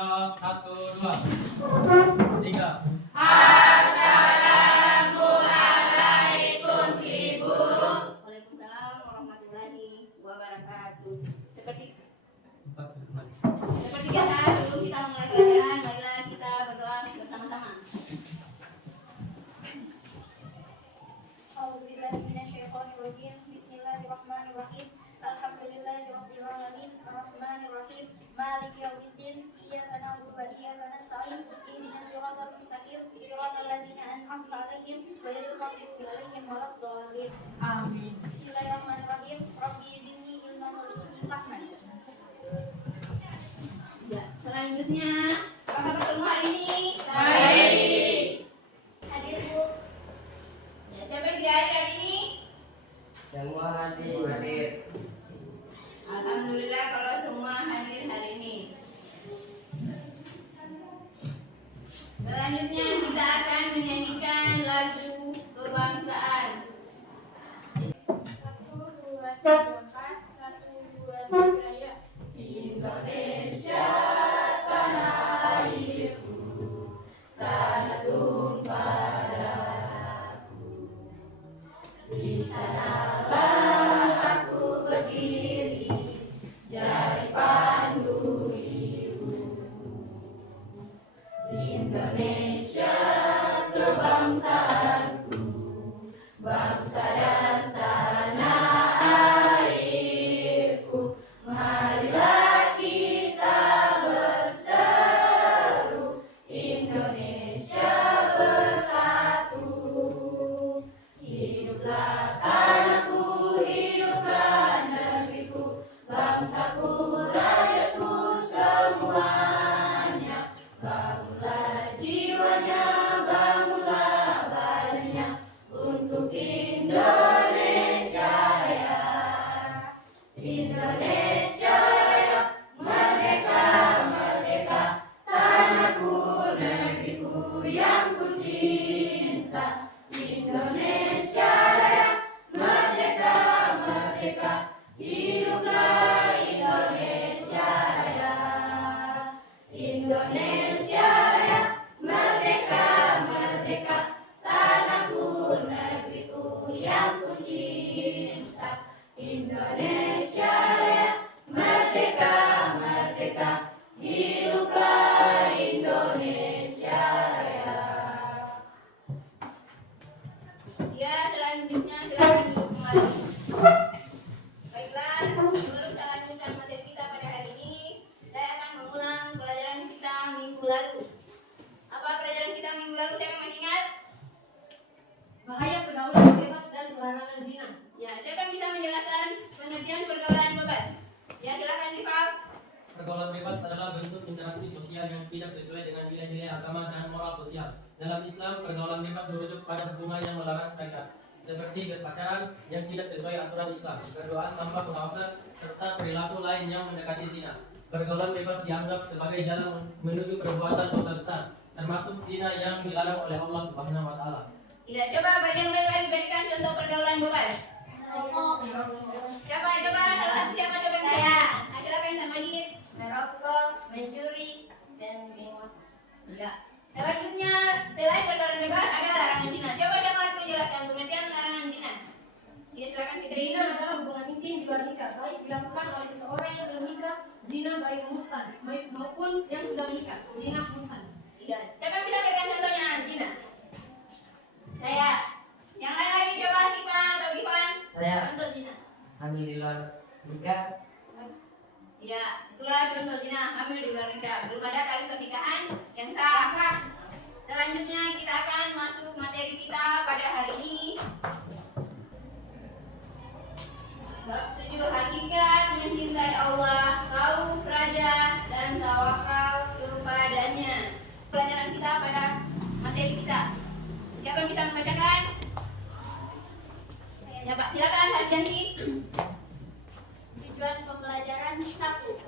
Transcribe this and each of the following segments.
siap. 1, 2, 3. Assalamualaikum Ibu. Waalaikumsalam warahmatullahi wabarakatuh. Seperti biasa dulu kita mulai pelajaran, marilah kita berdoa bersama-sama. A'udzubillahi minasyaitonirrajim. Bismillahirrahmanirrahim. Alhamdulillahirabbil alamin. Arrahmanirrahim. Maliki yaumiddin. Iyyaka na'budu wa iyyaka nasta'in. Ihdinas siratal mustaqim. Siratal ladzina an'amta 'alaihim ghairil maghdubi 'alaihim waladdallin. Amin. Bismillahirrahmanirrahim. Rabbi zidni ilman warzuqni fahman. Ya, selanjutnya apa kabar semua hari ini? Baik. Hadir Bu. Ya, siapa yang tidak hadir hari ini? Semua hadir. Alhamdulillah kalau semua hadir hari ini. Selanjutnya kita akan menyanyikan lagu kebangsaan. 1, 2, 3, 4. 1, 2, 3 ya. Indonesia tanah airku, tanah tumpah darahku. Di sanalah aku berdiri, jadi pandu ibu. Indonesia kebangsaanku, bangsa dan tanah airku. Marilah kita berseru, Indonesia bersatu. Hiduplah tanahku, hiduplah negeriku, bangsaku, rakyatku semuanya. Bangunlah jiwanya, bangunlah badannya, untuk Indonesia Raya. Indonesia Raya, merdeka, merdeka, tanahku, negeriku yang ku cinta. Indonesia Raya, merdeka, merdeka, hiduplah Indonesia Raya. Indonesia Raya, merdeka, merdeka, tanahku, negeriku yang ku cinta. Indonesia Raya, merdeka, merdeka, hiduplah Indonesia Raya. Ya, selanjutnya silakan duduk kembali. Baiklah, sebelum kita lanjutkan materi kita pada hari ini, saya akan mengulang pelajaran kita minggu lalu. Apa pelajaran kita minggu lalu? Siapa yang masih ingat? Bahaya pergaulan bebas dan larangan zina. Ya, siapa yang bisa menjelaskan pengertian pergaulan bebas? Ya, silakan Rifal. Pergaulan bebas adalah bentuk interaksi sosial yang tidak sesuai dengan nilai-nilai agama dan moral sosial. Dalam Islam, pergaulan bebas merujuk pada hubungan yang melarang syariat, seperti berpacaran yang tidak sesuai aturan Islam, berduaan tanpa pengawasan, serta perilaku lain yang mendekati zina. Pergaulan bebas dianggap sebagai jalan menuju perbuatan dosa besar, termasuk zina yang dilarang oleh Allah Subhanahu wa taala. Tidak, coba bagi yang lagi berikan contoh pergaulan bebas. Siapa coba? Salah satu siapa coba? Saya. Silakan San Majid. Merokok, mencuri, dan menguas. Ya. Selanjutnya, selain pergaulan bebas ada larangan zina. Coba siapa yang menjelaskan pengertian larangan zina? Ya, silakan Fitri. Zina adalah hubungan intim di luar nikah, baik dilakukan oleh seseorang yang belum nikah, zina baik muhsan, maupun yang sudah menikah, zina muhsan. Tiga. Siapa yang bisa berikan contohnya zina? Saya. Yang lain lagi coba Sipa atau Gifan. Saya. Contoh zina. Hamil di luar nikah. Ya, itulah contoh zina, hamil di luar nikah. Belum ada tali pernikahan yang sah. Selanjutnya kita akan masuk materi kita pada hari ini. Bab 7 hakikat mencintai Allah, khauf raja, dan tawakal kepadanya. Pelajaran kita pada materi kita. Siapa yang bisa membacakan? Ya Pak, silakan Harjanti. Tujuan pembelajaran 1.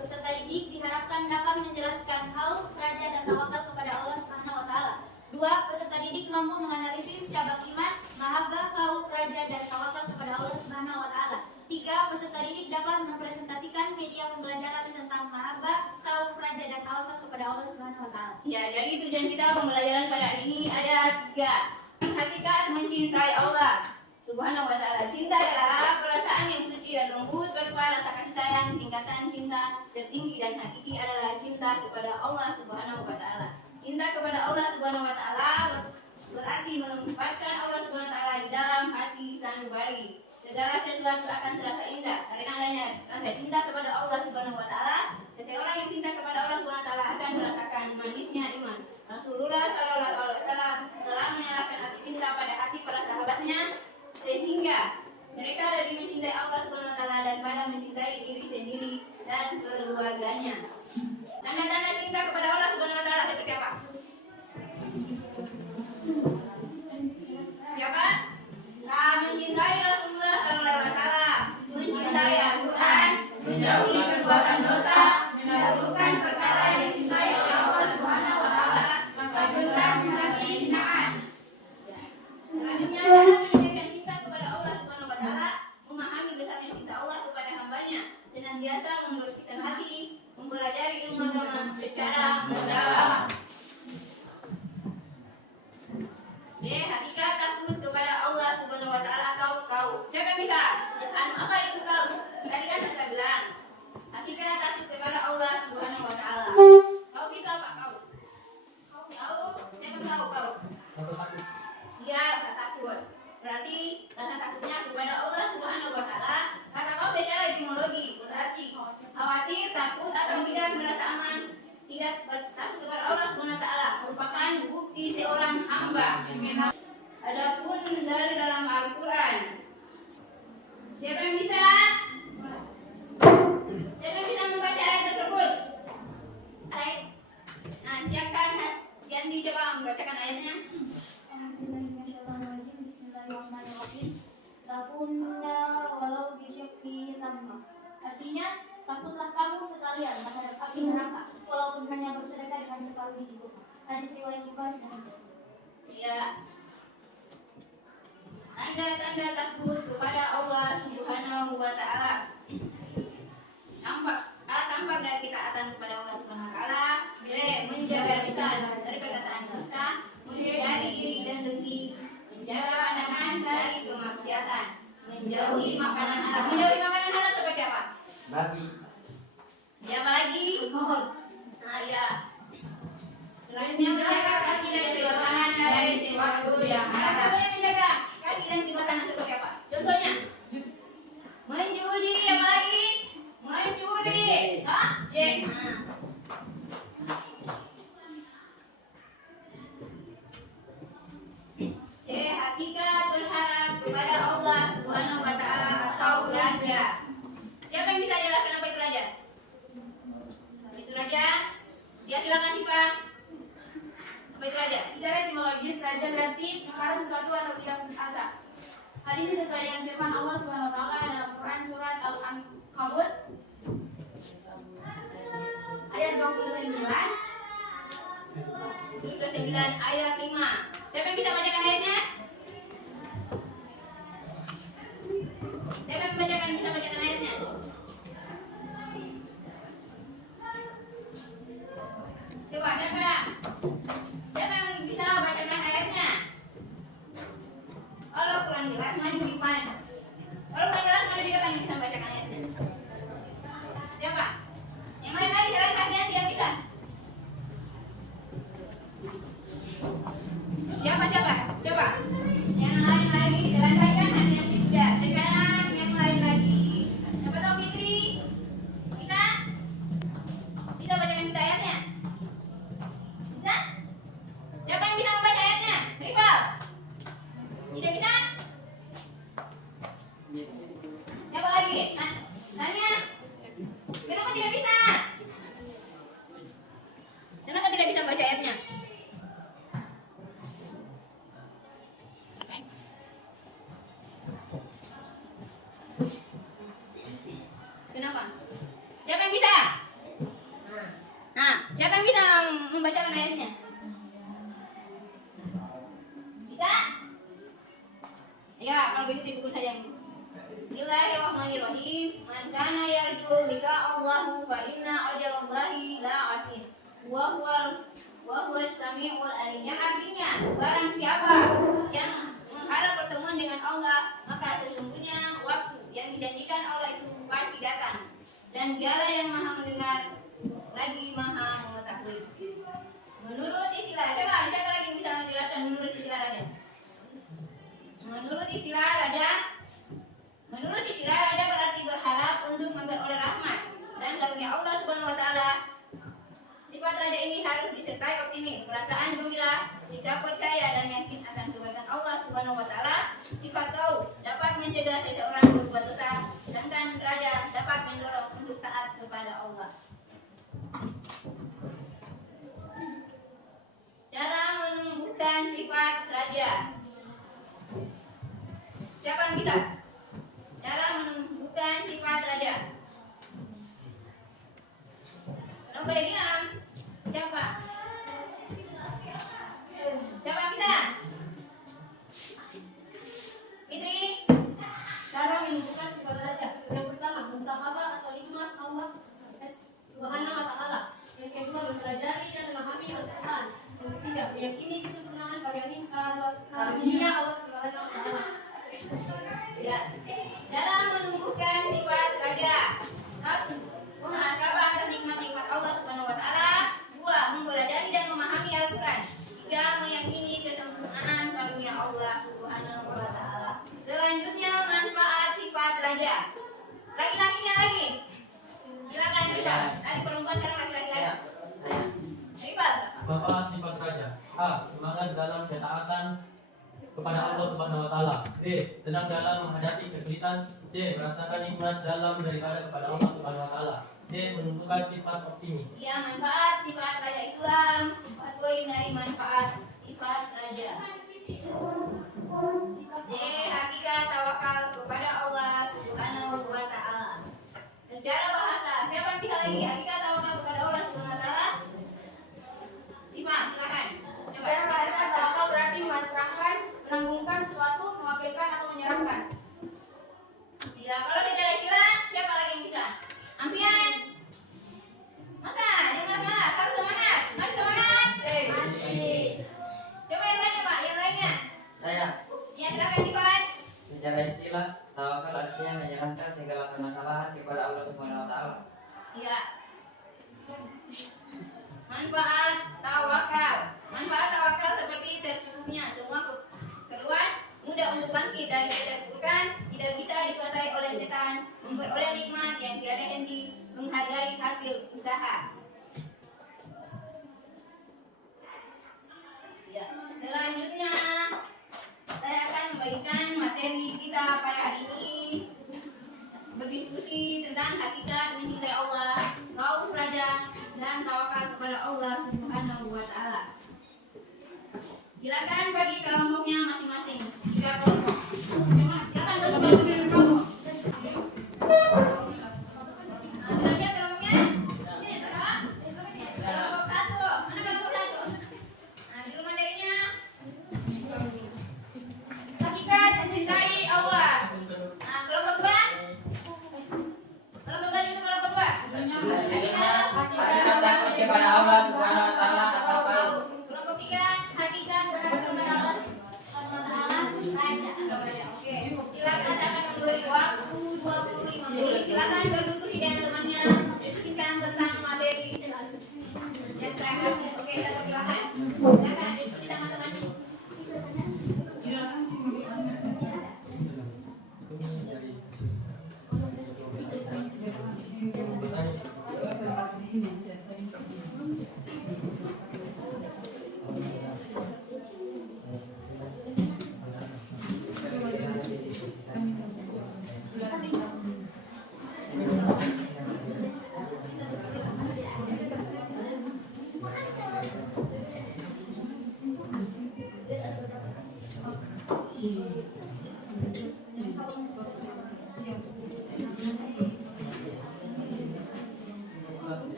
Peserta didik diharapkan dapat menjelaskan khauf, raja, dan tawakal kepada Allah Subhanahu wa taala. 2. Peserta didik mampu menganalisis cabang iman, mahabbah, khauf, raja, dan tawakal kepada Allah Subhanahu wa taala. 3. Peserta didik dapat mempresentasikan media pembelajaran tentang maraba, kaum raja dan tawakal kepada Allah Subhanahu wa taala. Ya, jadi tujuan kita pembelajaran pada hari ini ada 3. Hakikat mencintai Allah Subhanahu wa taala. Cinta adalah perasaan yang suci dan lembut berupa rasa kasih sayang. Tingkatan cinta tertinggi dan hakiki adalah cinta kepada Allah Subhanahu wa taala. Cinta kepada Allah Subhanahu wa taala berarti menempatkan Allah Subhanahu wa taala di dalam hati sanubari. Segala sesuatu akan terasa indah karena adanya rasa cinta kepada Allah Subhanahu wa taala. Seseorang yang cinta kepada Allah Subhanahu wa taala akan merasakan manisnya iman. Rasulullah sallallahu alaihi wasallam telah menyalakan api cinta pada hati para sahabatnya sehingga mereka lebih mencintai Allah Subhanahu wa taala daripada mencintai diri sendiri dan keluarganya. Tanda-tanda cinta kepada Allah Subhanahu wa taala seperti apa? Siapa? Mencintai Rasulullah sallallahu alaihi wasallam, mencintai Al-Qur'an, menjauhi perbuatan dosa, melakukan perkara yang dicintai oleh Allah Subhanahu wa taala, melakukan hinaan. Selanjutnya adalah menunjukkan cinta kepada Allah Subhanahu wa taala, memahami besarnya cinta Allah kepada hambanya, senantiasa membersihkan hati, mempelajari ilmu agama secara mendalam. Hakikat takut kepada Allah Subhanahu wa taala atau kau. Siapa yang bisa? Apa itu kau? Tadi kan sudah bilang. Hakikat takut kepada Allah Subhanahu wa taala. Kau itu apa kau? Kau? Siapa tahu kau? Iya, rasa takut. Berarti rasa takutnya kepada Allah Subhanahu wa taala. Kata kau secara etimologi berarti khawatir, takut atau tidak merasa aman. Tidak takut kepada Allah Subhanahu wa taala merupakan bukti seorang hamba. Adapun dari dalam Al-Quran, siapa yang bisa? Siapa yang bisa membaca ayat tersebut? Baik. Nah, siapkan Yandi coba membacakan ayatnya. Bismillahirrahmanirrahim. Takunna walau bisyaqi tamma. Artinya, takutlah kamu sekalian terhadap api neraka, walaupun hanya bersedekah dengan separuh biji kurma. Hadis riwayat Bukhari dan Muslim. Ya. Tanda-tanda takut kepada Allah Subhanahu wa taala. Tampak dari ketaatan kepada Allah Subhanahu wa taala. B. Menjaga lisan dari perkataan dusta, menghindari iri dan dengki, menjaga pandangan dari kemaksiatan, menjauhi makanan haram. Menjauhi makanan haram seperti apa? babi, Siapa lagi? Mohon. Nah, ya. Selanjutnya menjaga kaki dan kedua tangan dari sesuatu yang haram. Apa yang menjaga kaki dan kedua tangan seperti apa? Contohnya, mencuri. Apa lagi? Mencuri. Hah? Nah. Hakikat berharap kepada Allah Subhanahu wa taala atau raja. Siapa yang bisa jelaskan apa itu raja? Itu raja. Ya silakan Sipa. Apa itu raja? Secara etimologis, raja berarti perkara sesuatu atau tidak putus asa. Hal ini sesuai dengan firman Allah Subhanahu wa taala dalam Quran surat Al-Ankabut ayat 29. 29 ayat 5. Siapa yang bisa bacakan ayatnya? Siapa yang bisa bacakan ayatnya? Coba siapa? Siapa yang bisa bacakan ayatnya? Kalau kurang jelas maju di depan. Kalau kurang jelas maju di depan yang bisa bacakan ayatnya. Siapa? Yang lain lagi silakan dia bisa. Siapa? Coba. Yang lain lagi silakan hanya tidak. Sekarang yang lain lagi. Siapa tahu Fitri? Kita bisa bacakan kita ayatnya. Bisa? Siapa yang bisa membaca ayatnya? Rival? Tidak bisa? Siapa lagi? Tanya. Kenapa tidak bisa? Kenapa tidak bisa baca ayatnya? Kenapa? Siapa yang bisa? Nah, siapa yang bisa membacakan ayatnya? Bisa? Ya, kalau begitu ibu saya yang Bismillahirrahmanirrahim. Man kana yarju liqa Allahu fa inna ajalallahi la'atin. Wa huwa samiul alim. Yang artinya barang siapa yang mengharap pertemuan dengan Allah, maka sesungguhnya waktu yang dijanjikan Allah itu pasti datang. Dan Dialah yang Maha mendengar lagi Maha mengetahui. Menurut istilah, siapa lagi yang bisa menjelaskan menurut istilah raja? Menurut istilah raja berarti berharap untuk memperoleh rahmat dan karunia Allah Subhanahu wa taala. Sifat raja ini harus disertai optimis, perasaan gembira, sikap percaya dan yakin akan kebaikan Allah Subhanahu wa taala. Sifat kau dapat mencegah seseorang berbuat dosa, sedangkan raja dapat mendorong untuk taat kepada Allah. Cara menumbuhkan sifat raja. Siapa yang bisa? Cara menumbuhkan sifat raja. Kenapa dia diam? Siapa? Siapa yang bisa? Fitri? Cara menunjukkan sifat raja. Yang pertama, mensahabah atau nikmat Allah Subhanahu wa taala. Yang kedua, mempelajari dan memahami Al-Qur'an. Yang ketiga, meyakini kesempurnaan karunia Allah Subhanahu wa taala. Ya. Cara menumbuhkan sifat raja. 1. Muhasabah atas nikmat-nikmat Allah Subhanahu wa taala. 2. Mempelajari dan memahami Al-Qur'an. 3. Meyakini kesempurnaan karunia Allah Subhanahu wa taala. Selanjutnya manfaat sifat raja. Laki-lakinya lagi. Silakan Rifat. Tadi perempuan sekarang laki-laki. Rifat. Manfaat sifat raja. A. Semangat dalam ketaatan kepada Allah Subhanahu wa taala. B. Tenang dalam menghadapi kesulitan. C. Merasakan nikmat dalam beribadah kepada Allah Subhanahu wa taala. D. Menumbuhkan sifat optimis. Ya, manfaat sifat raja Islam. 4 poin dari manfaat sifat raja. D. Hakikat tawakal kepada Allah Subhanahu wa taala. Secara bahasa, siapa yang bisa lagi hakikat tawakal kepada Allah Subhanahu wa taala? Siapa? Silakan. Secara bahasa, tawakal berarti memasrahkan, menanggungkan sesuatu, mewakilkan atau menyerahkan. Ya, kalau secara istilah, siapa lagi yang bisa? Ampian. Masa, jangan malas, harus semangat. Harus semangat. Coba yang lainnya, Pak, yang lainnya. Saya. Ya, silakan Ivan. Secara istilah, tawakal artinya menyerahkan segala permasalahan kepada Allah Subhanahu wa taala. Ya. Manfaat tawakal. Manfaat tawakal seperti tercukupnya semua keperluan, mudah untuk bangkit dari keterpurukan, tidak bisa dikuasai oleh setan, memperoleh nikmat yang tiada henti, menghargai hasil usaha. Ya. Selanjutnya saya akan membagikan materi kita pada hari ini, berdiskusi tentang hakikat mencintai Allah, kaum raja, dan tawakal kepada Allah Subhanahu wa taala. Silakan bagi kelompoknya masing-masing. 3 kelompok. Silakan bagi masing-masing kelompok. Sudah siap kelompoknya? Ini berapa? Kelompok 1. Mana kelompok 1? Nah, dulu materinya. Hakikat mencintai Allah. Nah, kelompok 2. Kelompok 2 itu kelompok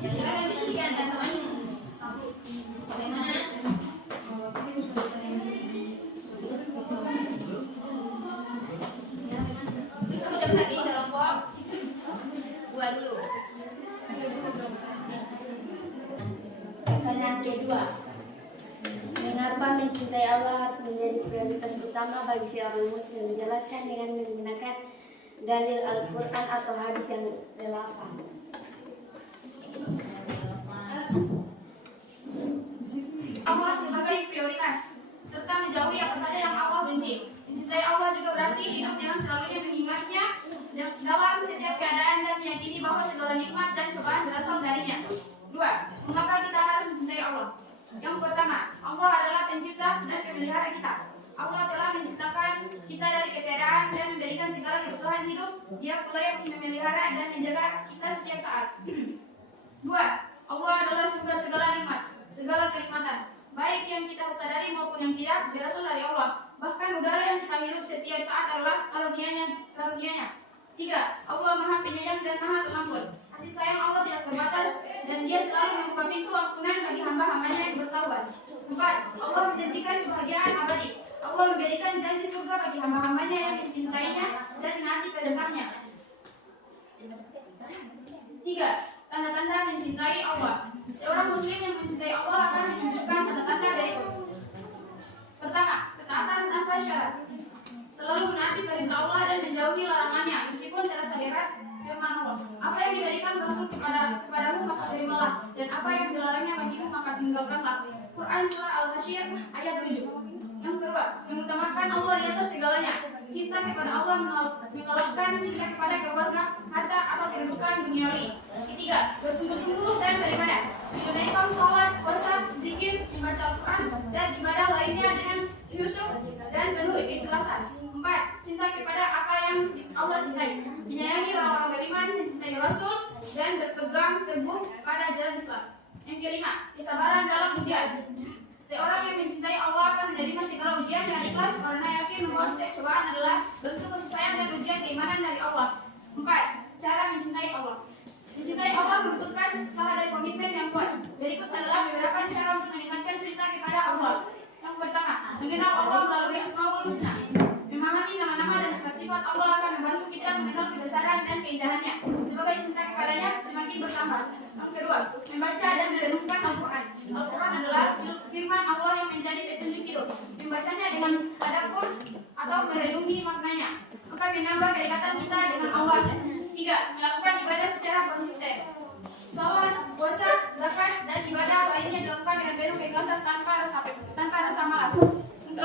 Yang silakan dilanjutkan dan temanmu. Bagaimana? Terus aku daftar di kelompok 2 dulu. Pertanyaan kedua, mengapa mencintai Allah harus menjadi prioritas utama bagi seorang muslim? Menjelaskan dengan menggunakan dalil Al-Quran atau hadis yang relevan. Allah sebagai prioritas serta menjauhi apa saja yang Allah benci. Mencintai Allah juga berarti hidup dengan selalunya mengingatnya dalam setiap keadaan dan meyakini bahwa segala nikmat dan cobaan berasal darinya. 2. Mengapa kita harus mencintai Allah? Yang pertama, Allah adalah pencipta dan pemelihara kita. Allah telah menciptakan kita dari ketiadaan dan memberikan segala kebutuhan hidup. Dia pula yang memelihara dan menjaga kita setiap saat. 2. Allah adalah sumber segala nikmat, segala kenikmatan, baik yang kita sadari maupun yang tidak, berasal dari Allah. Bahkan udara yang kita hirup setiap saat adalah karunia-Nya. 3. Allah Maha Penyayang dan Maha Pengampun. Kasih sayang Allah tidak terbatas dan Dia selalu membuka pintu ampunan bagi hamba-hambanya yang bertaubat. 4. Allah menjanjikan kebahagiaan abadi. Allah memberikan janji surga bagi hamba-hambanya yang mencintainya dan menaati perintahnya. 3. Tanda-tanda mencintai Allah. Seorang muslim yang mencintai Allah akan menunjukkan tanda-tanda berikut. Pertama, ketaatan tanpa syarat. Selalu menaati perintah Allah dan menjauhi larangannya meskipun terasa berat. Firman Allah, apa yang diberikan Rasul kepadamu maka terimalah, dan apa yang dilarangnya bagimu maka tinggalkanlah. Quran Surah Al-Hasyr ayat 7. Yang kedua, mengutamakan Allah di atas segalanya. Cinta kepada Allah mengalahkan cinta kepada keluarga, harta atau kedudukan duniawi. Ketiga, bersungguh-sungguh dan beribadah. Menunaikan salat, puasa, zikir, membaca Al-Quran dan ibadah lainnya dengan khusyuk dan penuh keikhlasan. 4. Cinta kepada apa yang Allah cintai. Menyayangi orang-orang beriman, mencintai Rasul dan berpegang teguh pada jalan Islam. Yang kelima, kesabaran dalam ujian. Seorang yang mencintai Allah akan menerima segala ujian dengan ikhlas karena yakin bahwa setiap cobaan adalah bentuk kasih sayang dan ujian keimanan dari Allah. 4. Cara mencintai Allah. Mencintai Allah membutuhkan usaha dan komitmen yang kuat. Berikut adalah beberapa cara untuk meningkatkan cinta kepada Allah. Yang pertama, mengenal Allah melalui Asmaul Husna. Memahami nama-nama dan sifat-sifat Allah akan membantu kita mengenal kebesaran dan keindahannya. Sebagai cinta kepadanya semakin bertambah. Yang kedua, membaca dan merenungkan Al-Quran. Al-Quran adalah firman Allah yang menjadi petunjuk hidup. Membacanya dengan tadabbur atau merenungi maknanya akan menambah kedekatan kita dengan Allah. 3. Melakukan ibadah secara konsisten. Salat, puasa, zakat, dan ibadah lainnya dilakukan dengan penuh keikhlasan tanpa rasa malas. 4.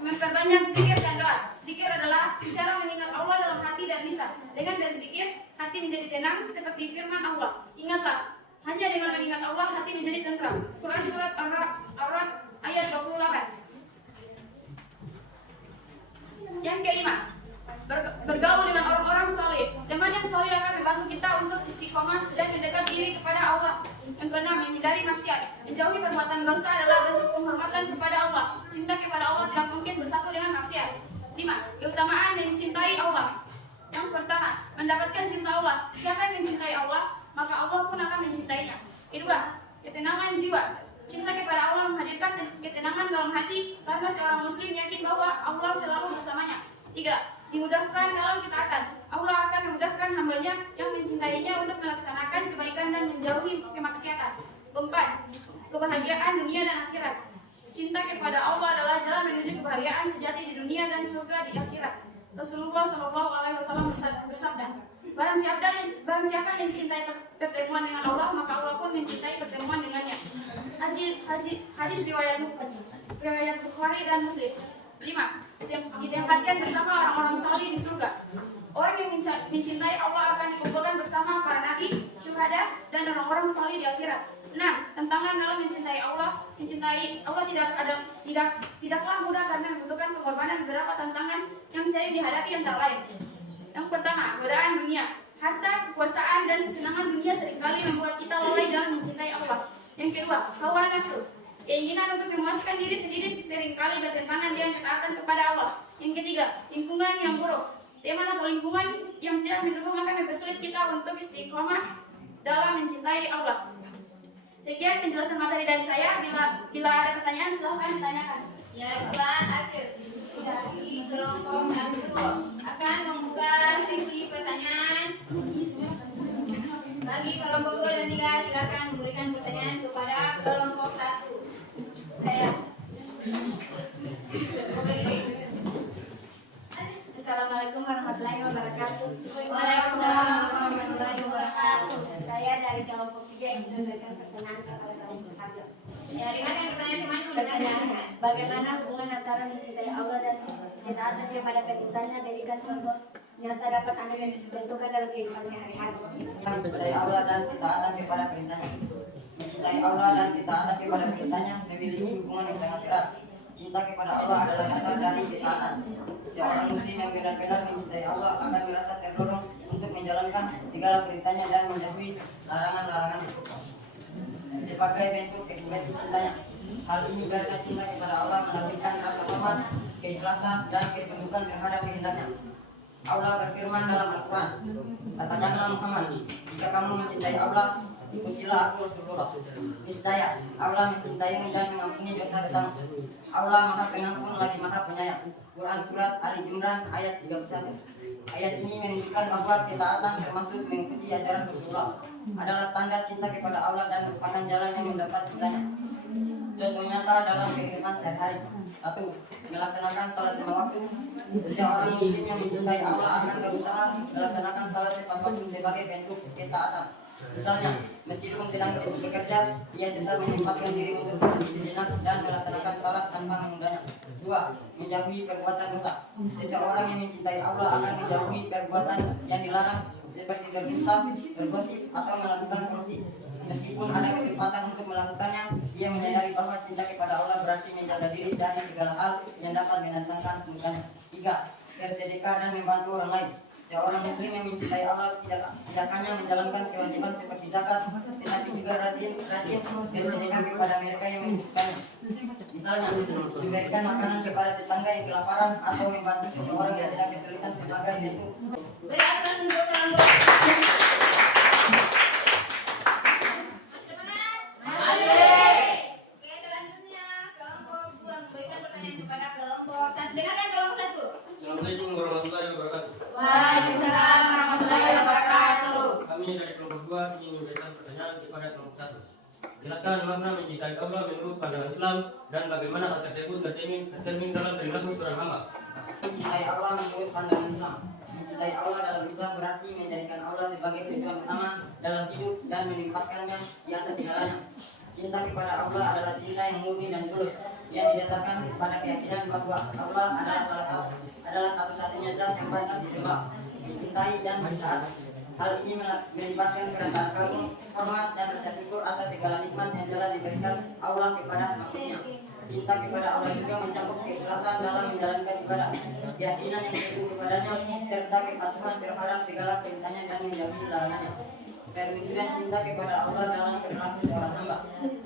Memperbanyak zikir dan doa. Zikir adalah cara mengingat Allah dalam hati dan lisan. Dengan berzikir, hati menjadi tenang seperti firman Allah. Ingatlah, hanya dengan mengingat Allah hati menjadi tentram. Quran Surat Al-A'raf ayat 28. Yang kelima, bergaul dengan orang-orang saleh. Teman yang saleh akan membantu kita untuk istiqomah dan mendekat diri kepada Allah. Yang keenam, menghindari maksiat. Menjauhi perbuatan dosa adalah bentuk penghormatan kepada Allah. Cinta kepada Allah tidak mungkin bersatu dengan maksiat. 5. Keutamaan mencintai Allah. Yang pertama, mendapatkan cinta Allah. Siapa yang mencintai Allah, maka Allah pun akan mencintainya. Kedua, ketenangan jiwa. Cinta kepada Allah menghadirkan ketenangan dalam hati karena seorang muslim yakin bahwa Allah selalu bersamanya. 3. Dimudahkan dalam ketaatan. Allah akan memudahkan hambanya yang mencintainya untuk melaksanakan kebaikan dan menjauhi kemaksiatan. 4. Kebahagiaan dunia dan akhirat. Cinta kepada Allah adalah jalan menuju kebahagiaan sejati di dunia dan surga di akhirat. Rasulullah SAW bersabda, barang siapa yang mencintai pertemuan dengan Allah, maka Allah pun mencintai pertemuan dengannya. Hadis riwayat Bukhari dan Muslim. 5. Ditempatkan bersama orang-orang saleh di surga. Orang yang mencintai Allah akan dikumpulkan bersama para nabi, syuhada, dan orang-orang saleh di akhirat. 6. Tantangan dalam mencintai Allah. Mencintai Allah tidaklah mudah karena membutuhkan pengorbanan beberapa tantangan yang sering dihadapi antara lain. Yang pertama, godaan dunia. Harta, kekuasaan, dan kesenangan dunia seringkali membuat kita lalai dalam mencintai Allah. Yang kedua, hawa nafsu. Keinginan untuk memuaskan diri sendiri seringkali bertentangan dengan ketaatan kepada Allah. Yang ketiga, lingkungan yang buruk. Tema atau lingkungan yang tidak mendukung akan mempersulit kita untuk istiqomah dalam mencintai Allah. Sekian penjelasan materi dari saya. Bila ada pertanyaan, silahkan ditanyakan. Ya, Tuhan, akhir dari kelompok 1 akan membuka sesi pertanyaan. Bagi kelompok 2 dan 3, silakan memberikan pertanyaan kepada kelompok 1. Saya. Assalamualaikum warahmatullahi wabarakatuh. Waalaikumsalam warahmatullahi wabarakatuh. Saya dari kelompok 3 yang memberikan pertanyaan kepada kelompok 1. Ya, dengarkan pertanyaan cuma Pertanyaan, bagaimana hubungan antara mencintai Allah dan ketaatan kepada perintahnya? Berikan contoh nyata dapat Anda tentukan dalam kehidupan sehari-hari. Mencintai Allah dan ketaatan kepada perintahnya. Mencintai Allah dan ketaatan kepada perintahnya memiliki hubungan yang sangat erat. Cinta kepada Allah adalah dasar dari ketaatan. Seorang muslim yang benar-benar mencintai Allah akan merasa terdorong untuk menjalankan segala perintahnya dan menjauhi larangan-larangannya sebagai bentuk ekspresi cintanya. Hal ini karena cinta kepada Allah menampilkan rasa hormat, keikhlasan, dan ketundukan terhadap kehendaknya. Allah berfirman dalam Al-Quran, katanya Muhammad, jika kamu mencintai Allah, ikutilah aku Rasulullah. Niscaya Allah mencintaimu dan mengampuni dosa-dosamu. Allah Maha Pengampun lagi Maha Penyayang. Quran Surat Ali Imran ayat 31. Ayat ini menunjukkan bahwa ketaatan termasuk mengikuti ajaran Rasulullah adalah tanda cinta kepada Allah dan merupakan jalan yang mendapat cintanya. Contoh nyata dalam kehidupan sehari-hari. 1. Melaksanakan salat 5 waktu. Seorang muslim yang mencintai Allah akan berusaha melaksanakan salat tepat waktu sebagai bentuk ketaatan. Misalnya, meskipun sedang bekerja, ia tetap menyempatkan diri untuk berhenti sejenak dan melaksanakan salat tanpa menundanya. 2. Menjauhi perbuatan dosa. Seseorang yang mencintai Allah akan menjauhi perbuatan yang dilarang seperti berdusta, bergosip, atau melakukan korupsi. Meskipun ada kesempatan untuk melakukannya, ia menyadari bahwa cinta kepada Allah berarti menjaga diri dari segala hal yang dapat mendatangkan kemurkaan. 3. Bersedekah dan membantu orang lain. Seorang muslim yang mencintai Allah tidak hanya menjalankan kewajiban seperti zakat, tetapi juga rajin bersedekah kepada mereka yang membutuhkannya. Misalnya, memberikan makanan kepada tetangga yang kelaparan atau membantu seseorang yang sedang kesulitan sebagai bentuk. beri atas untuk kelompok. Oke, selanjutnya kelompok 2 memberikan pertanyaan kepada kelompok 1. Dengarkan kelompok 1. Assalamualaikum warahmatullahi wabarakatuh. Waalaikumsalam warahmatullahi wabarakatuh. Kami dari kelompok 2 ingin memberikan pertanyaan kepada kelompok 1. Jelaskan makna mencintai Allah menurut pandangan Islam dan bagaimana hal tersebut tercermin dalam perilaku seorang hamba. Mencintai Allah menurut pandangan Islam. Mencintai Allah dalam Islam berarti menjadikan Allah sebagai tujuan utama dalam hidup dan menempatkannya di atas segalanya. Cinta kepada Allah adalah cinta yang murni dan tulus yang didasarkan pada keyakinan bahwa Allah adalah satu-satunya zat yang pantas disembah, dicintai dan ditaati. Hal ini melibatkan kerendahan kagum, hormat, dan rasa syukur atas segala nikmat yang telah diberikan Allah kepada makhluknya. Cinta kepada Allah juga mencakup keikhlasan dalam menjalankan ibadah, keyakinan yang teguh kepadanya, serta kepatuhan terhadap segala perintahnya dan menjauhi larangannya. Perwujudan cinta kepada Allah dalam perilaku seorang hamba.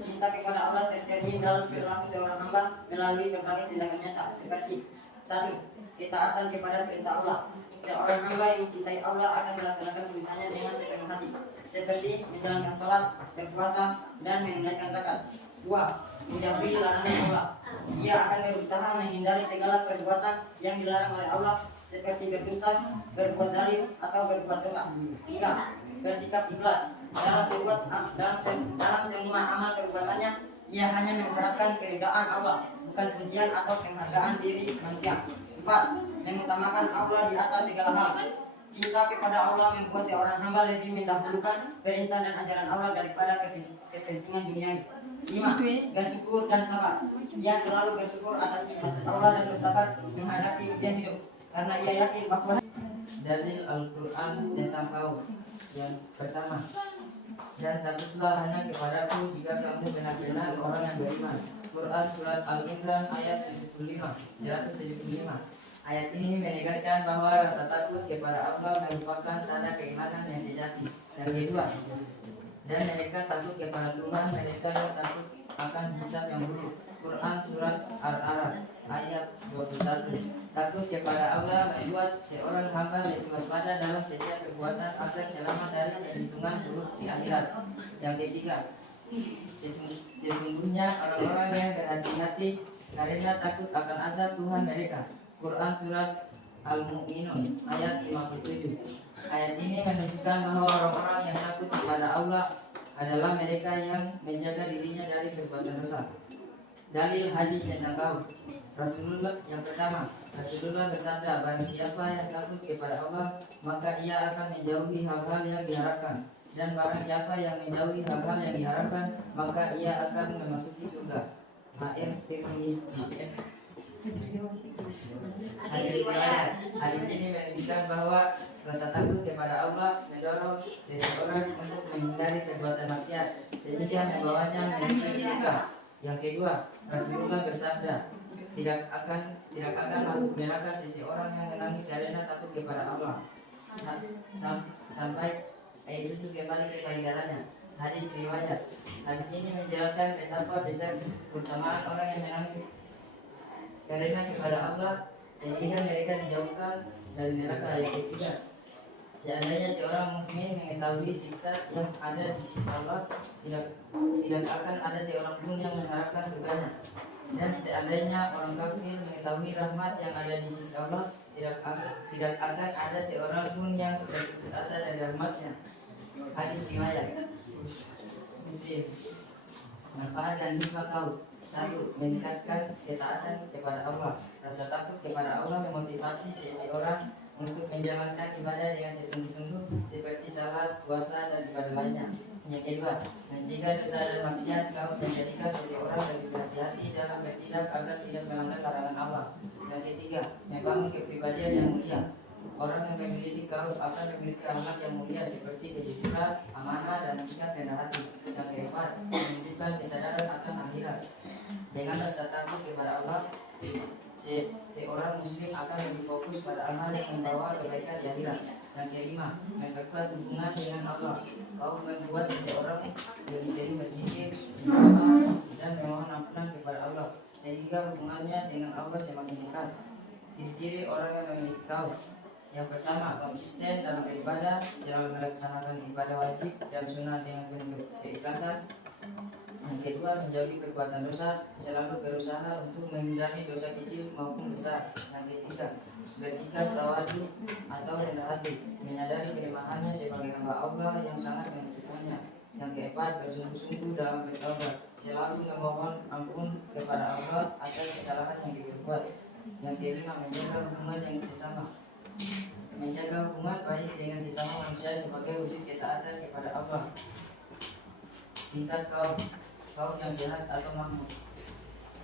Cinta kepada Allah tercermin dalam perilaku seorang hamba melalui berbagai tindakan nyata seperti 1. Ketaatan kepada perintah Allah. Seorang hamba yang mencintai Allah akan melaksanakan perintahnya dengan sepenuh hati, seperti menjalankan sholat, berpuasa, dan menunaikan zakat. 2. Menjauhi larangan Allah. Ia akan berusaha menghindari segala perbuatan yang dilarang oleh Allah seperti berdusta, berbuat zalim, atau berbuat dosa. 3. Bersikap ikhlas dalam semua amal perbuatannya. Ia hanya mengharapkan keridhaan Allah, bukan pujian atau penghargaan diri manusia. 4. Mengutamakan Allah di atas segala hal. Cinta kepada Allah membuat seorang hamba lebih mendahulukan perintah dan ajaran Allah daripada kepentingan dunia. 5. Bersyukur dan sabar. Ia selalu bersyukur atas nikmat Allah dan bersabar menghadapi ujian hidup, karena ia yakin bahwa Dalil Al-Quran tentang kaum. Yang pertama, dan takutlah hanya kepadaku jika kamu benar-benar orang yang beriman. Quran Surat Al-Imran ayat 175. Ayat ini menegaskan bahwa rasa takut kepada Allah merupakan tanda keimanan yang sejati. Yang kedua, dan mereka takut kepada Tuhan mereka yang takut akan hisab yang buruk. Quran Surat Al-Araf ayat 21. Takut kepada Allah membuat seorang hamba lebih waspada dalam setiap perbuatan agar selamat dari perhitungan buruk di akhirat. Yang ketiga, sesungguhnya orang-orang yang berhati-hati karena takut akan azab Tuhan mereka. Quran Surat Al-Mu'minun ayat 57. Ayat ini menunjukkan bahwa orang-orang yang takut kepada Allah adalah mereka yang menjaga dirinya dari perbuatan dosa. Dalil hadis tentang kaum. Rasulullah yang pertama, Rasulullah bersabda, barang siapa yang takut kepada Allah, maka ia akan menjauhi hal-hal yang diharapkan. Dan barang siapa yang menjauhi hal-hal yang diharapkan, maka ia akan memasuki surga. Ma'ir Tirmidzi. Hadis ini menunjukkan bahwa rasa takut kepada Allah mendorong seseorang untuk menghindari perbuatan maksiat sehingga membawanya menuju surga. Yang kedua, Rasulullah bersabda, tidak akan masuk neraka seseorang yang menangis karena takut kepada Allah sampai Yesus kembali ke panggilannya. Hadis riwayat. Hadis ini menjelaskan betapa besar keutamaan orang yang menangis karena kepada Allah sehingga mereka dijauhkan dari neraka. Yang ketiga, seandainya seorang mukmin mengetahui siksa yang ada di sisi Allah, tidak akan ada seorang pun yang mengharapkan surganya. Dan seandainya orang kafir mengetahui rahmat yang ada di sisi Allah, tidak akan ada seorang pun yang berputus asa dari rahmatnya. Hadis riwayat Muslim. Manfaat dan hikmah kaum. 1. Meningkatkan ketaatan kepada Allah. Rasa takut kepada Allah memotivasi seseorang untuk menjalankan ibadah dengan sesungguh-sungguh seperti salat, puasa, dan ibadah lainnya. Yang kedua, mencegah dosa dan maksiat kaum menjadikan seseorang lebih berhati-hati dalam bertindak agar tidak melanggar larangan Allah. Yang ketiga, membangun kepribadian yang mulia. Orang yang memiliki kaum akan memiliki akhlak yang mulia seperti kejujuran, amanah, dan sikap rendah hati. Yang keempat, menunjukkan kesadaran akan akhirat. Dengan rasa takut kepada Allah, seorang muslim akan lebih fokus pada amal yang membawa kebaikan di akhirat. Yang kelima, memperkuat hubungan dengan Allah. Kau membuat seseorang lebih sering berzikir, berdoa, dan memohon ampunan kepada Allah, sehingga hubungannya dengan Allah semakin dekat. Ciri-ciri orang yang memiliki kaum. Yang pertama, konsisten dalam beribadah, selalu melaksanakan ibadah wajib dan sunnah dengan penuh keikhlasan. Yang kedua, menjauhi perbuatan dosa, selalu berusaha untuk menghindari dosa kecil maupun besar. Yang ketiga, bersikap tawadu atau rendah hati, menyadari kelemahannya sebagai hamba Allah yang sangat membutuhkannya. Yang keempat, bersungguh-sungguh dalam bertaubat, selalu memohon ampun kepada Allah atas kesalahan yang diperbuat. Yang kelima, menjaga hubungan yang sesama, menjaga hubungan baik dengan sesama manusia sebagai wujud ketaatan kepada Allah. Tingkat kaum yang sehat atau makmur.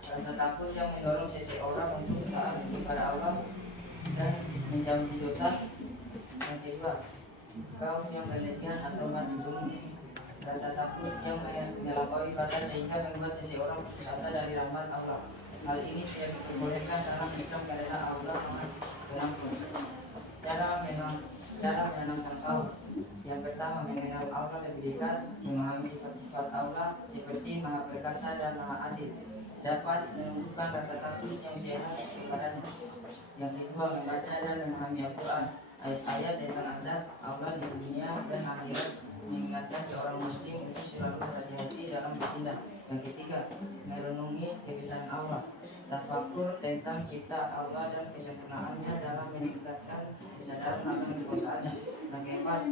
Rasa takut yang mendorong seseorang untuk taat kepada Allah dan menjauhi dosa. Yang kedua, kaum yang berlebihan atau mati zulum. Rasa takut yang melampaui batas sehingga membuat seseorang putus asa dari rahmat Allah. Hal ini tidak diperbolehkan dalam Islam karena Allah pengampun. Cara menenangkan kaum. Yang pertama, mengenal Allah lebih dekat, memahami sifat-sifat Allah seperti Maha Perkasa dan Maha Adil, dapat menumbuhkan rasa takut yang sehat kepadanya. Yang kedua, membaca dan memahami Al-Quran, ayat-ayat tentang azab Allah di dunia dan akhirat, mengingatkan seorang muslim untuk selalu berhati-hati dalam bertindak. Yang ketiga, merenungi kebesaran Allah, tafakur tentang cipta Allah dan kesempurnaannya dalam meningkatkan kesadaran akan kekuasaannya. Yang keempat,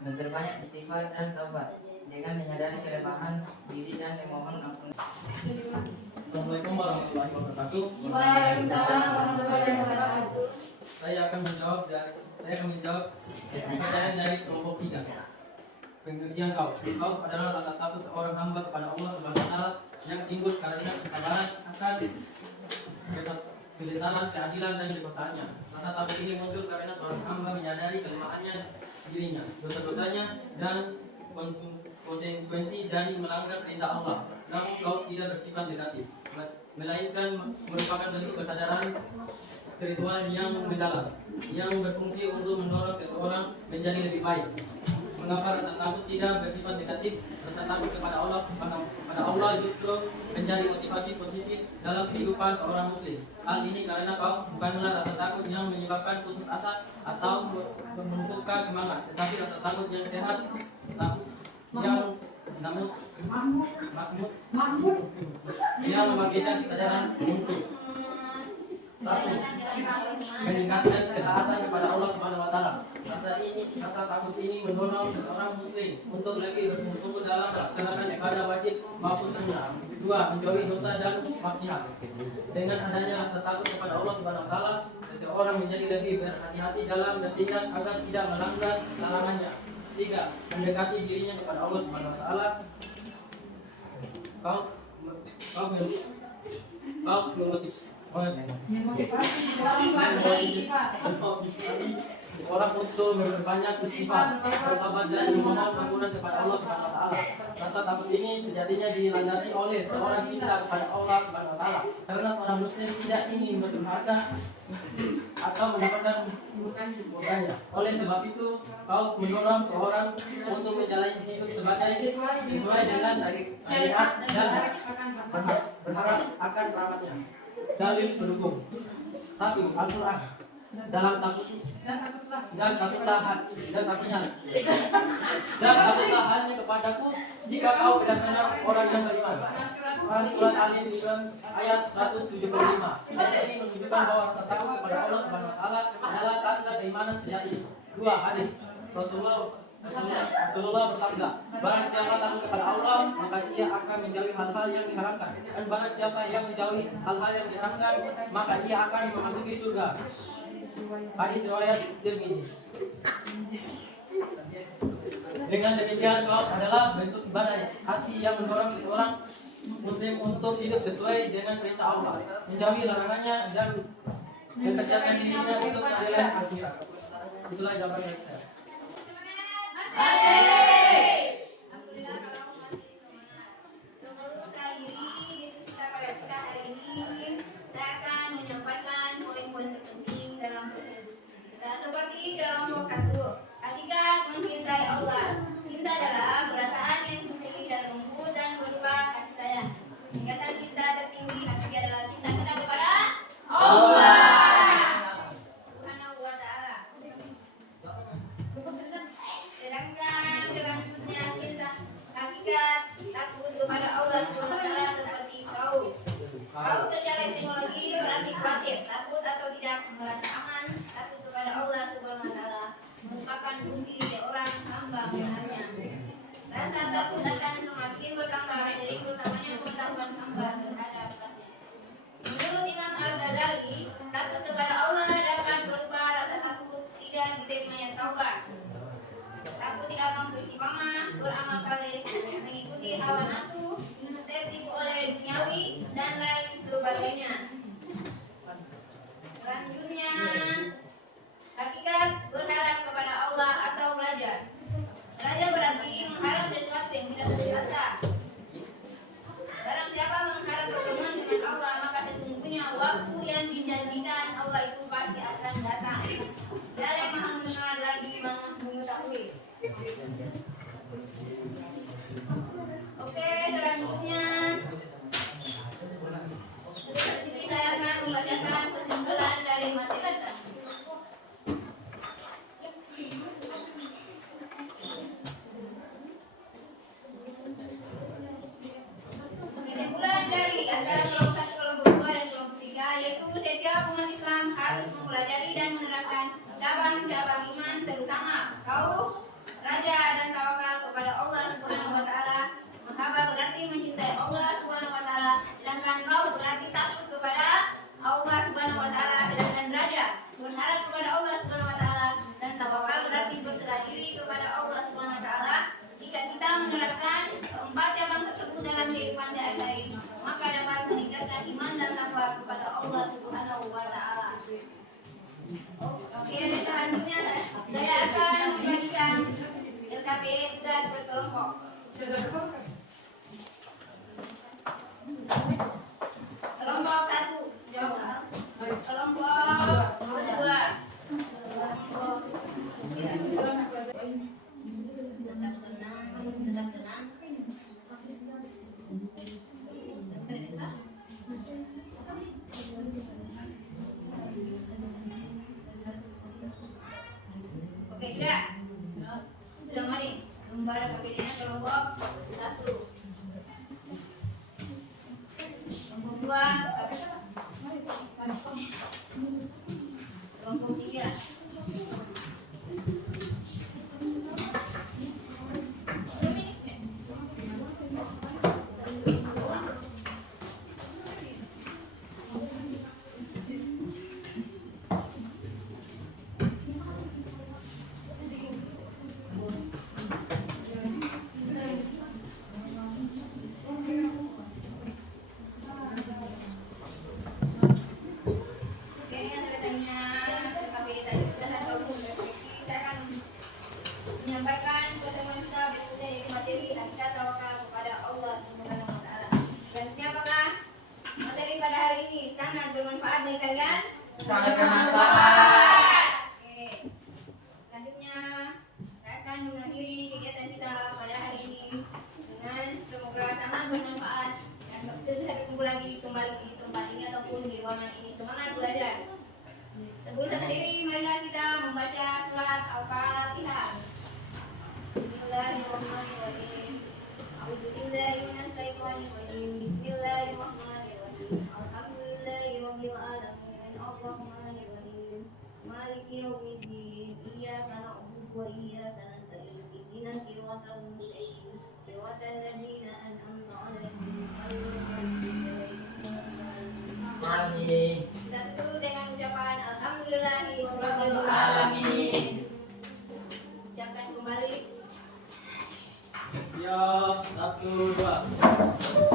memperbanyak istighfar dan taubat dengan menyadari kelemahan diri dan memohon ampun. Assalamualaikum warahmatullahi wabarakatuh. Waalaikumsalam warahmatullahi wabarakatuh. Saya akan menjawab pertanyaan dari kelompok 3. Pengertian kauf adalah rasa takut seorang hamba kepada Allah Subhanahu wa taala yang timbul karena kesabaran akan kebesaran, keadilan dan kekuasaannya. Rasa takut ini muncul karena seorang hamba menyadari kelemahannya dirinya, dosa-dosanya dan konsekuensi dari melanggar perintah Allah. Namun kauf tidak bersifat negatif, melainkan merupakan bentuk kesadaran spiritual yang mendalam, yang berfungsi untuk mendorong seseorang menjadi lebih baik. Mengapa rasa takut tidak bersifat negatif? Rasa takut kepada Allah justru menjadi motivasi positif dalam kehidupan seorang muslim. Hal ini karena bukanlah rasa takut yang menyebabkan putus asa atau menumpukan semangat, tetapi rasa takut yang sehat, yang membangkitkan kesadaran untuk satu, meningkatkan ketaatan kepada Allah Subhanahu wa taala. Rasa takut ini mendorong seorang muslim untuk lebih bersungguh-sungguh dalam melaksanakan ibadah wajib maupun sunnah. Dua, menjauhi dosa dan maksiat. Dengan adanya rasa takut kepada Allah Subhanahu wa taala, seseorang menjadi lebih berhati-hati dalam bertindak agar tidak melanggar larangannya. Tiga, mendekati dirinya kepada Allah Subhanahu wa taala. Orang untuk memperbanyak istighfar, bertobat dan memohon ampunan kepada Allah Subhanahu wa taala. Rasa takut ini sejatinya dilandasi oleh seorang cinta kepada Allah Subhanahu wa taala. Karena seorang muslim tidak ingin berdurhaka atau mendapatkan murkanya. Oleh sebab itu, kau mendorong seorang untuk menjalani hidup sesuai dengan syariat dan berharap akan rahmatnya. Dalil pendukung. 1. Al-Quran. Dan takutlah hanya kepadaku jika kau benar-benar orang yang beriman. Surat Al-Imran ayat 175. Ayat ini menunjukkan bahwa rasa takut kepada Allah Subhanahu wa taala adalah tanda keimanan sejati. 2. Hadis Rasulullah bersabda, barang siapa takut kepada Allah, maka ia akan menjauhi hal-hal yang diharamkan. Dan barang siapa yang menjauhi hal-hal yang diharamkan, maka ia akan memasuki surga. Hadis riwayat Tirmizi. Dengan demikian, kauf adalah bentuk ibadah hati yang mendorong seseorang muslim untuk hidup sesuai dengan perintah Allah, menjauhi larangannya dan mempersiapkan dirinya untuk keadilan akhirat. Itulah jawaban dari saya. Alhamdulillah kalau masih semangat. Sebelum mengakhiri kita pada kita hari ini, saya akan menyampaikan poin-poin terpenting dalam kita seperti dalam nomor 1. Hakikat mencintai Allah. Cinta adalah perasaan yang tinggi dan lembut dan berupa kasih sayang. Tingkatan cinta tertinggi hakiki adalah cinta kita kepada Allah Subhanahu wa taala. Sedangkan selanjutnya cinta hakikat takut kepada Allah Subhanahu wa taala seperti kau secara etimologi berarti khawatir, takut atau tidak merasa aman. Takut kepada Allah Subhanahu wa taala merupakan bukti seorang hamba benarnya. Rasa takut akan semakin bertambah seiring bertambahnya pengetahuan hamba terhadap Rabbnya. Menurut Imam Al-Ghazali, takut kepada Allah dapat berupa rasa takut tidak diterimanya taubat, takut tidak mampu istiqamah, beramal saleh, mengikuti hawa nafsu, tertipu oleh duniawi dan lain sebagainya. Selanjutnya, hakikat berharap kepada Allah atau belajar. Belajar berarti mengharap sesuatu yang tidak biasa. Barang siapa mengharap pertemuan dengan Allah, maka sesungguhnya waktu yang dijanjikan Allah itu pasti akan datang. Dia yang maha mendengar lagi maha mengetahui. Oke, setiap umat Islam harus mempelajari dan menerapkan cabang-cabang iman, terutama kau raja dan tawakal kepada Allah Subhanahu wa taala. Mahabbah berarti mencintai Allah Subhanahu wa taala, sedangkan kau berarti takut kepada Allah Subhanahu wa taala, sedangkan raja berharap kepada Allah Subhanahu wa taala, dan tawakal berarti berserah diri kepada Allah Subhanahu wa taala. Jika kita menerapkan keempat cabang tersebut dalam kehidupan sehari-hari, maka dapat meningkatkan iman dan takwa kepada Allah Subhanahu wa taala. Oke, selanjutnya saya akan membagikan LKPD tugas berkelompok. Kelompok 1 jawab. Kelompok 2 tetap tenang. Oke, sudah. Sudah mari. Lembar KPD-nya kelompok 1. Kelompok 2. Kelompok 3. Menyampaikan pertemuan kita berikutnya yaitu materi Hakika Tawakal kepada Allah Subhanahu wa taala. Dan siapakah materi pada hari ini sangat bermanfaat bagi kalian? Sangat bermanfaat. Oke. Selanjutnya saya akan mengakhiri kegiatan kita pada hari ini dengan semoga sangat bermanfaat dan tidak bertemu lagi kembali di tempat ini ataupun di ruangan ini. Semangat belajar. Sebelum sendiri, marilah kita membaca surat Al-Fatihah. Bismillahirrahmanirrahim. A'udzubillahi minasyaitonirrajim. Bismillahirrahmanirrahim. Alhamdulillahirabbil alamin. Arrahmanirrahim. Maliki yaumiddin. Iyyaka na'budu wa iyyaka nasta'in. Ihdinas siratal mustaqim. Siratal ladzina an'amta 'alaihim ghairil maghdubi 'alaihim. Amin. Kita tutup dengan ucapan Alhamdulillahirabbil Alamin. Ucapkan kembali. Siap, 1, 2.